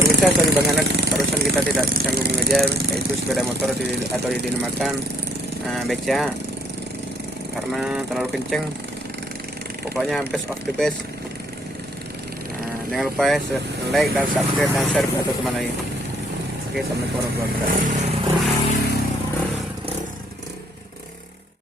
Pemirsa, sorry banget barusan kita tidak sanggup mengejar, yaitu sepeda motor atau dinamakan beca, karena terlalu kenceng. Pokoknya best of the best. Jangan lupa ya like dan subscribe dan share ke teman lain. Oke, assalamualaikum warahmatullahi wabarakatuh.